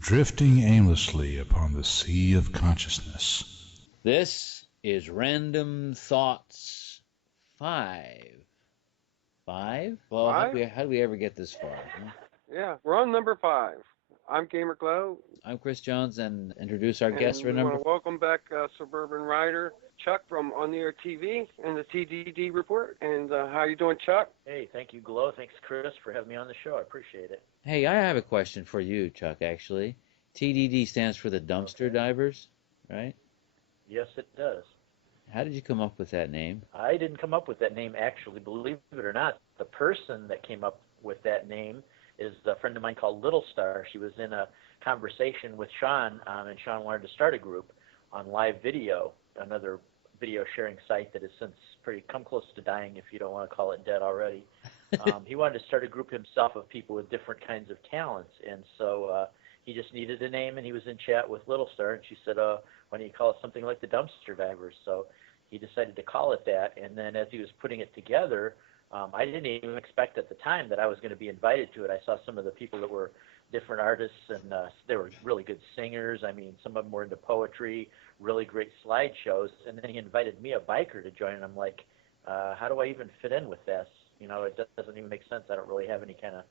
drifting aimlessly upon the sea of consciousness. This is Random Thoughts 5. 5? Well, Five? how do we ever get this far? Huh? Yeah, we're on number 5. I'm Gamer Glow, I'm Chris Jones, and introduce our guest and for we want number to welcome back Suburban Rider Chuck from On the Air TV and the TDD Report. And how you doing, Chuck? Hey, thank you, Glow. Thanks, Chris, for having me on the show. I appreciate it. Hey, I have a question for you, Chuck, actually. TDD stands for the Dumpster Divers, right? Yes, it does. How did you come up with that name? I didn't come up with that name, actually, believe it or not. The person that came up with that name is a friend of mine called Little Star. She was in a conversation with Sean, and Sean wanted to start a group on live video, another video sharing site that has since pretty come close to dying, if you don't want to call it dead already. He wanted to start a group himself of people with different kinds of talents, and so he just needed a name, and he was in chat with Little Star, and she said, why don't you call it something like the Dumpster Divers? So he decided to call it that, and then as he was putting it together, I didn't even expect at the time that I was going to be invited to it. I saw some of the people that were different artists, and they were really good singers. I mean, some of them were into poetry, really great slideshows, and then he invited me, a biker, to join, and I'm like, how do I even fit in with this? You know, it doesn't even make sense. I don't really have any kind of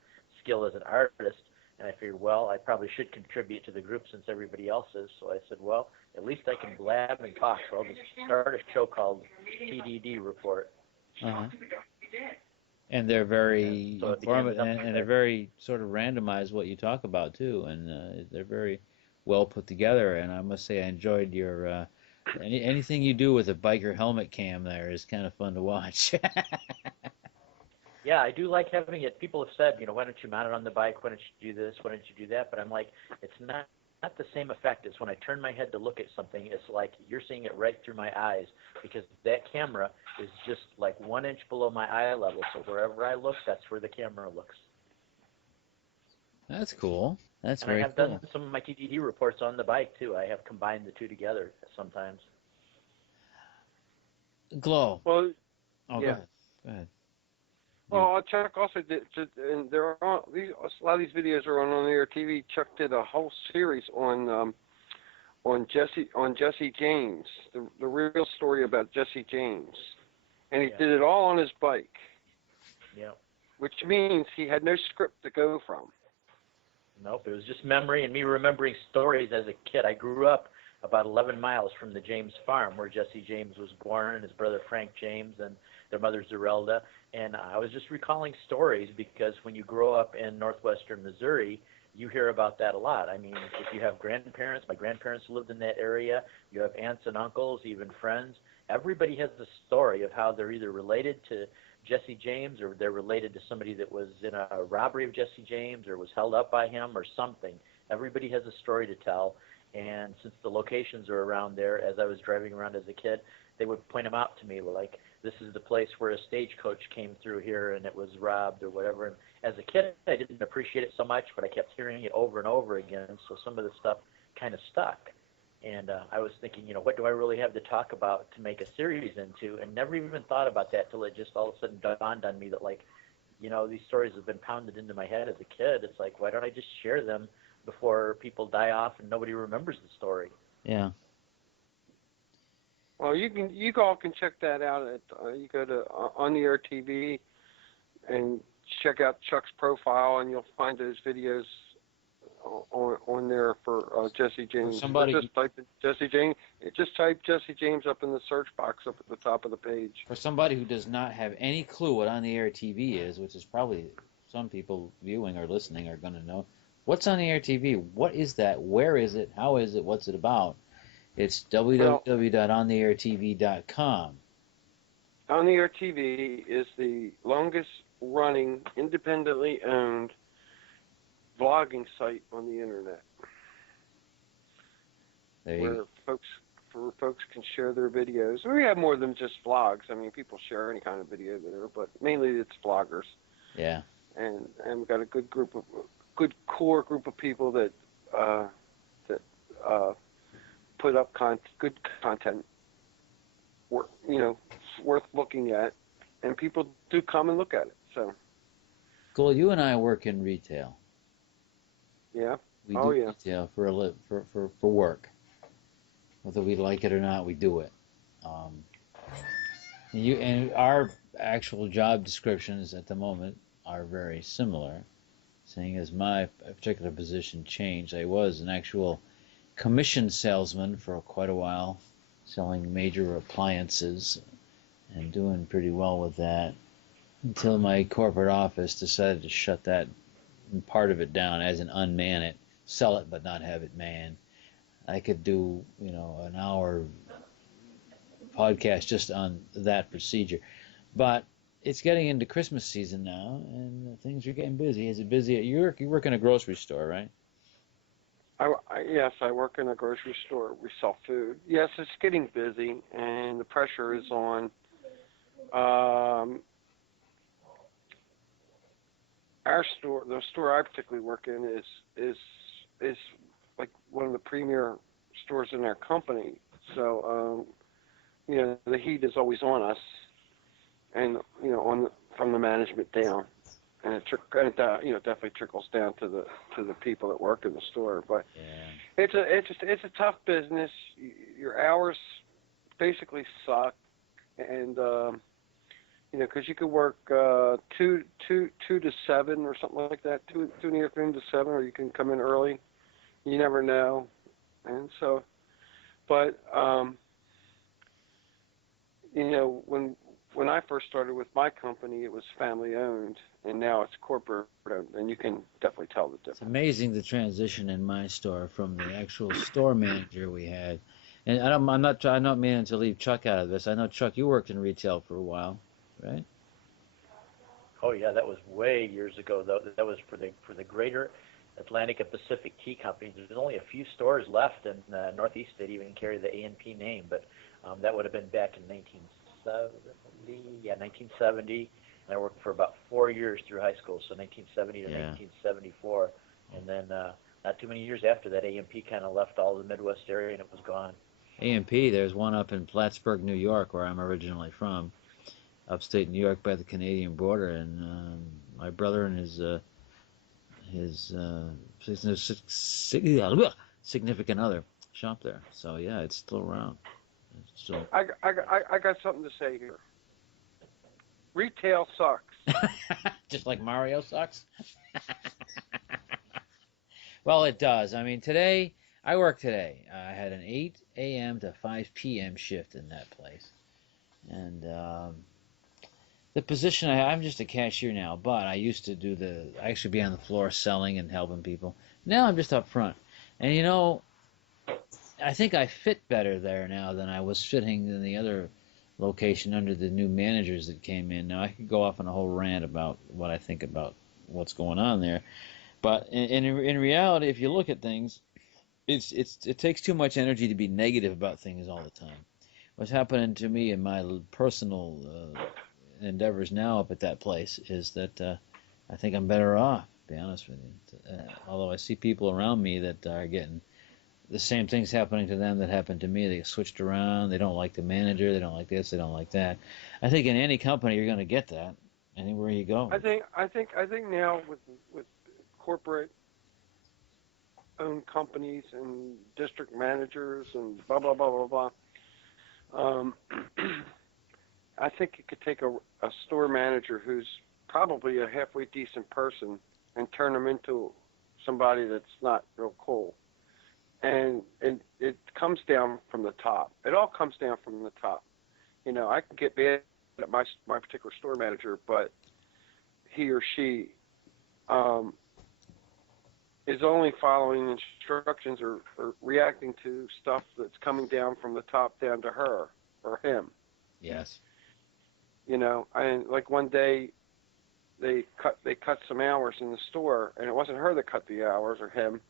skill as an artist. And I figured, well, I probably should contribute to the group since everybody else is. So I said, well, at least I can blab and talk. So I'll just start a show called TDD Report. Uh-huh. And they're very So informative, and they're very sort of randomized what you talk about, too. And they're very well put together. And I must say I enjoyed your... anything you do with a biker helmet cam there is kind of fun to watch. Yeah, I do like having it. People have said, you know, why don't you mount it on the bike? Why don't you do this? Why don't you do that? But I'm like, it's not the same effect as when I turn my head to look at something. It's like you're seeing it right through my eyes because that camera is just like 1 inch below my eye level. So wherever I look, that's where the camera looks. That's cool. That's And I very have cool. done some of my TDD reports on the bike too. I have combined the two together sometimes. Glow. Well, Oh, yeah. Go ahead. Well, Chuck also did, and there are a lot of these videos are on the Air TV. Chuck did a whole series on Jesse James, the real story about Jesse James, and he did it all on his bike. Yeah. Which means he had no script to go from. Nope, it was just memory and me remembering stories as a kid. I grew up about 11 miles from the James farm where Jesse James was born and his brother Frank James and their mother Zerelda. And I was just recalling stories because when you grow up in northwestern Missouri, you hear about that a lot. I mean, if you have grandparents, my grandparents lived in that area, you have aunts and uncles, even friends, everybody has a story of how they're either related to Jesse James or they're related to somebody that was in a robbery of Jesse James or was held up by him or something. Everybody has a story to tell. And since the locations are around there, as I was driving around as a kid, they would point them out to me like, this is the place where a stagecoach came through here and it was robbed or whatever. And as a kid, I didn't appreciate it so much, but I kept hearing it over and over again, so some of the stuff kind of stuck. And I was thinking, you know, what do I really have to talk about to make a series into? And never even thought about that till it just all of a sudden dawned on me that, like, you know, these stories have been pounded into my head as a kid. It's like, why don't I just share them before people die off and nobody remembers the story? Yeah. Well, you all can check that out at you go to On the Air TV and check out Chuck's profile, and you'll find those videos on there for Jesse James. Somebody just type in Jesse James. Just type Jesse James up in the search box up at the top of the page. For somebody who does not have any clue what On the Air TV is, which is probably some people viewing or listening are going to know, what's On the Air TV? What is that? Where is it? How is it? What's it about? It's www.ontheairtv.com. On the Air TV is the longest running, independently owned vlogging site on the internet. Where folks can share their videos. We have more than just vlogs. I mean, people share any kind of video there, but mainly it's vloggers. Yeah. And we've got a good core group of people that put up good content, worth looking at, and people do come and look at it. So. Cool. You and I work in retail. Yeah. We Oh, do yeah. retail for work. Whether we like it or not, we do it. Um, and our actual job descriptions at the moment are very similar. Seeing as my particular position changed, I was an actual commission salesman for quite a while, selling major appliances and doing pretty well with that until my corporate office decided to shut that part of it down, as in unman it, sell it but not have it manned. I could do, an hour podcast just on that procedure. But it's getting into Christmas season now, and things are getting busy. Is it busy at your work? You work in a grocery store, right? Yes, I work in a grocery store. We sell food. Yes, it's getting busy, and the pressure is on. Our store, the store I particularly work in, is like one of the premier stores in our company. So the heat is always on us, and from the management down, and definitely trickles down to the people that work in the store. But Yeah. it's a tough business. Your hours basically suck, and because you could work 2 to 7 or something like that, 2 in the afternoon to 7, or you can come in early. You never know, and so, but when I first started with my company, it was family owned, and now it's corporate owned, and you can definitely tell the It's difference. amazing the transition in my store from the actual store manager we had. And I'm not meaning to leave Chuck out of this. I know, Chuck, you worked in retail for a while, right? Oh yeah, that was way years ago. Though that was for the Greater Atlantic and Pacific Tea Company. There's only a few stores left in Northeast that even carry the A&P name, but that would have been back in 1970. Yeah, 1970. And I worked for about 4 years through high school, so 1970 to Yeah. 1974. And then not too many years after that, A&P kind of left all the Midwest area and it was gone. A&P, there's one up in Plattsburgh, New York, where I'm originally from, upstate New York by the Canadian border. And my brother and his significant other shop there. So yeah, it's still around. It's still. I got something to say here. Retail sucks. Just like Mario sucks. Well, it does. I mean, I worked today. I had an 8 a.m. to 5 p.m. shift in that place. And the position I'm just a cashier now, but I used to I actually be on the floor selling and helping people. Now I'm just up front. And I think I fit better there now than I was fitting in the other location under the new managers that came in. Now I could go off on a whole rant about what I think about what's going on there. But in reality, if you look at things, it takes too much energy to be negative about things all the time. What's happening to me in my personal endeavors now up at that place is that I think I'm better off, to be honest with you. Although I see people around me that are getting the same things happening to them that happened to me. They get switched around. They don't like the manager. They don't like this. They don't like that. I think in any company you're going to get that anywhere you go. I think now with corporate owned companies and district managers and blah blah blah blah blah. I think it could take a store manager who's probably a halfway decent person and turn them into somebody that's not real cool. And it comes down from the top. It all comes down from the top. I can get bad at my particular store manager, but he or she is only following instructions or reacting to stuff that's coming down from the top down to her or him. Yes. And like one day they cut some hours in the store, and it wasn't her that cut the hours or him.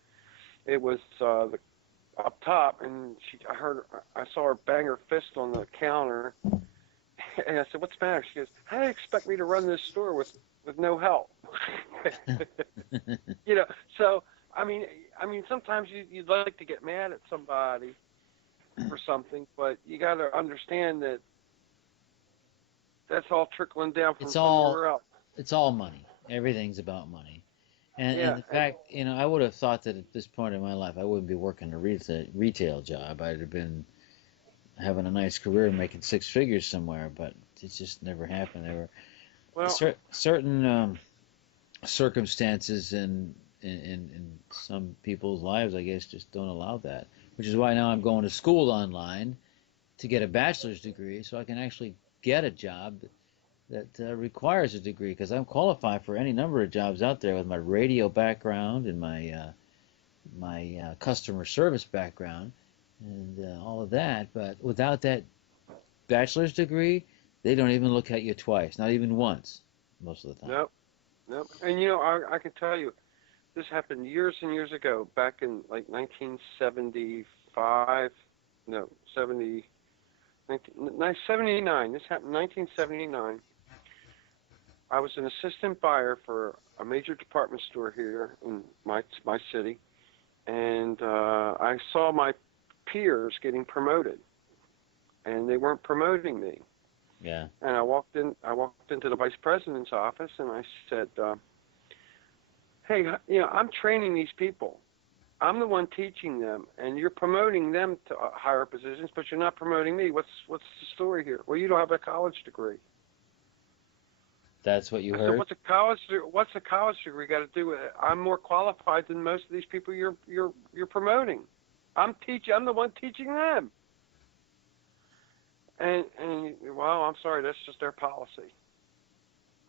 It was up top, and I saw her bang her fist on the counter, and I said, "What's the matter?" She goes, "How do you expect me to run this store with no help?" So I mean, sometimes you'd like to get mad at somebody for something, but you got to understand that that's all trickling down from somewhere else. It's all money. Everything's about money. And Yeah, the fact, I would have thought that at this point in my life, I wouldn't be working a retail job. I'd have been having a nice career, making six figures somewhere, but it just never happened. There were well, certain circumstances in some people's lives, I guess, just don't allow that. Which is why now I'm going to school online to get a bachelor's degree, so I can actually get a job that requires a degree, because I'm qualified for any number of jobs out there with my radio background and my customer service background and all of that. But without that bachelor's degree, they don't even look at you twice, not even once, most of the time. nope, nope. And I can tell you, this happened years and years ago, back in like 1975, no, 79. This happened in 1979. I was an assistant buyer for a major department store here in my city, and I saw my peers getting promoted, and they weren't promoting me. Yeah. And I walked into the vice president's office, and I said, "Hey, I'm training these people. I'm the one teaching them, and you're promoting them to higher positions, but you're not promoting me. What's the story here? Well, you don't have a college degree." That's what you I said, heard? "What's a college degree got to do with it? I'm more qualified than most of these people you're promoting. I'm the one teaching them." And well, I'm sorry, that's just their policy.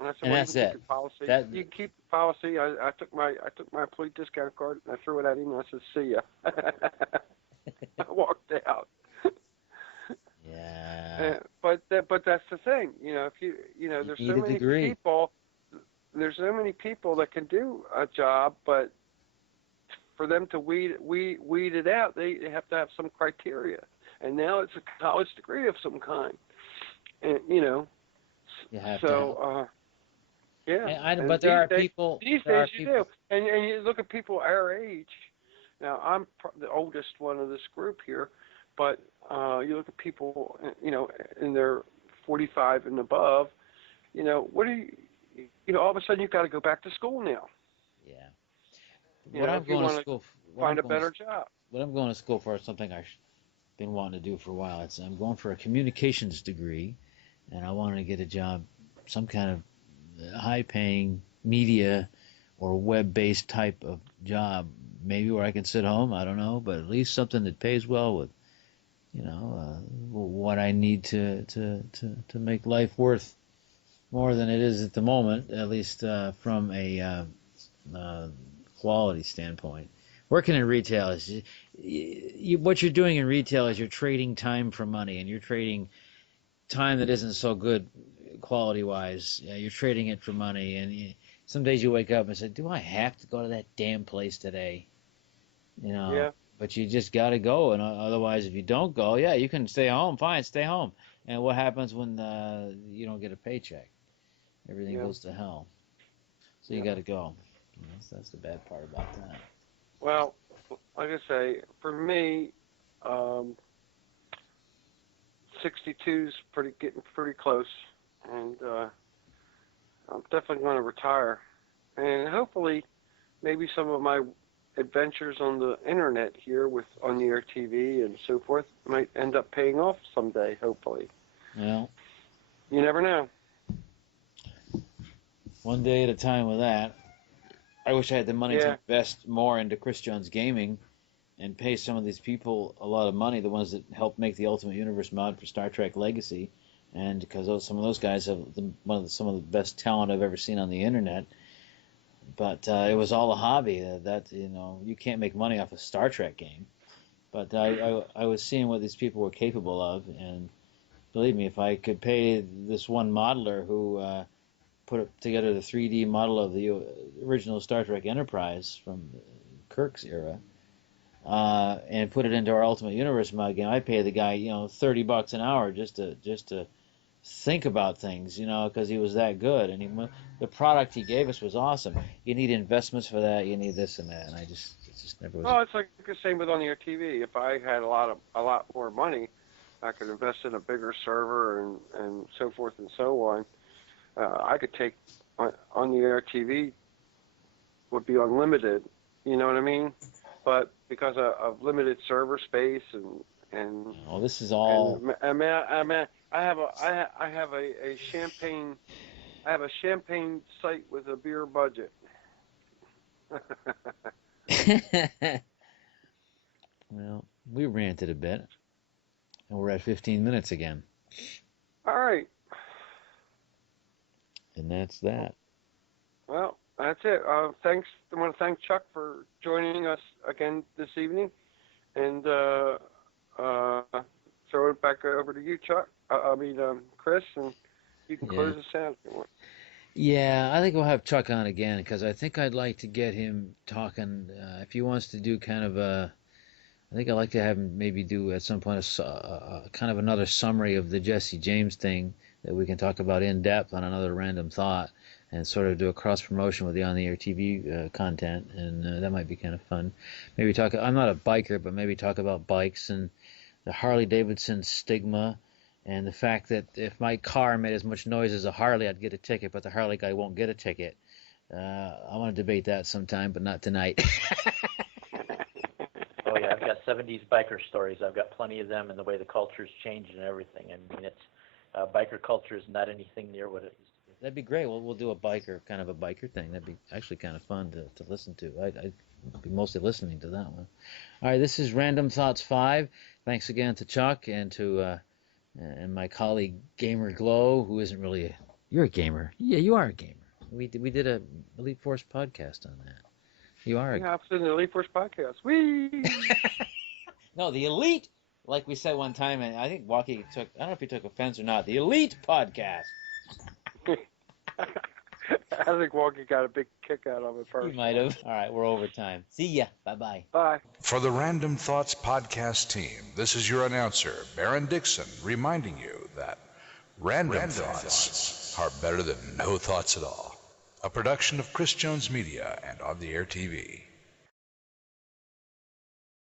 And I said, And "Well, you that's can keep it. your policy. That You can keep the policy." I took my employee discount card and I threw it at him and I said, "See ya." I walked out. Yeah. But that's the thing, if You there's need so a many degree. people, that can do a job, but for them to weed it out, they have to have some criteria, and now it's a college degree of some kind, and You have to have. yeah, and But there are people. these There days are you do, people. and you look at people our age. Now I'm the oldest one of this group here, but you look at people, in their 45 and above. What do all of a sudden you've got to go back to school now. Yeah. What I'm If you going to want to school. find a better job. What I'm going to school for is something I've been wanting to do for a while. I'm going for a communications degree, and I want to get a job, some kind of high-paying media or web-based type of job, maybe where I can sit home. I don't know, but at least something that pays well with, what I need to make life worth more than it is at the moment, at least from a quality standpoint. Working in retail is what you're doing in retail is you're trading time for money, and you're trading time that isn't so good quality wise. You're trading it for money, and some days you wake up and say, "Do I have to go to that damn place today?" Yeah. But you just got to go, and otherwise, if you don't go, yeah, you can stay home. Fine, stay home. And what happens when you don't get a paycheck? Everything Yeah. goes to hell. So you Yeah. got to go. That's the bad part about that. Well, like I say, for me, 62's getting pretty close, and I'm definitely going to retire. And hopefully, maybe some of my adventures on the internet here with on the air TV and so forth might end up paying off someday. Hopefully, Well, you never know. one day at a time with that. I wish I had the money to Yeah. invest more into Chris Jones Gaming and pay some of these people a lot of money, the ones that helped make the Ultimate Universe mod for Star Trek Legacy, and because some of those guys have some of the best talent I've ever seen on the internet. But it was all a hobby. You can't make money off a Star Trek game. But I was seeing what these people were capable of, and believe me, if I could pay this one modeler who put together the 3D model of the original Star Trek Enterprise from Kirk's era, and put it into our Ultimate Universe mod game, I pay the guy, $30 an hour just to think about things, because he was that good, and the product he gave us was awesome. You need investments for that, you need this and that, and it just never was. Well, it's like the same with on the air TV. If I had a lot more money, I could invest in a bigger server and so forth and so on. I could take on the air TV would be unlimited. You know what I mean? But because of limited server space and Oh, this is all. I have a champagne. I have a champagne site with a beer budget. Well, we ranted a bit, and we're at 15 minutes again, All right. and that's that. Well, that's it. Thanks. I want to thank Chuck for joining us again this evening, and throw it back over to you, Chuck. Chris, and you can close us out if you want. Yeah, I think we'll have Chuck on again because I think I'd like to get him talking. If he wants to do kind of a, I think I'd like to have him maybe do at some point a kind of another summary of the Jesse James thing that we can talk about in depth on another random thought and sort of do a cross promotion with the on the air TV content, and that might be kind of fun. Maybe talk. I'm not a biker, but maybe talk about bikes and the Harley Davidson stigma. And the fact that if my car made as much noise as a Harley, I'd get a ticket, but the Harley guy won't get a ticket. I want to debate that sometime, but not tonight. Oh yeah, I've got 70s biker stories. I've got plenty of them, and the way the culture's changed and everything. I mean, it's biker culture is not anything near what it used to be. That'd be great. We'll do a biker thing. That'd be actually kind of fun to listen to. I'd be mostly listening to that one. All right, this is Random Thoughts 5. Thanks again to Chuck and to and my colleague Gamer Glow, who isn't really you're a gamer. Yeah, you are a gamer. We did a Elite Force podcast on that. You are a Yeah, I've seen the Elite Force podcast. Whee! No, the Elite, like we said one time, and I think Walkie took, I don't know if he took offense or not, the Elite podcast. I think Walkie got a big kick out of it He first. might have. All right, we're over time. See ya. Bye-bye. Bye. For the Random Thoughts podcast team, this is your announcer, Baron Dixon, reminding you that random thoughts are better than no thoughts at all. A production of Chris Jones Media and On the Air TV.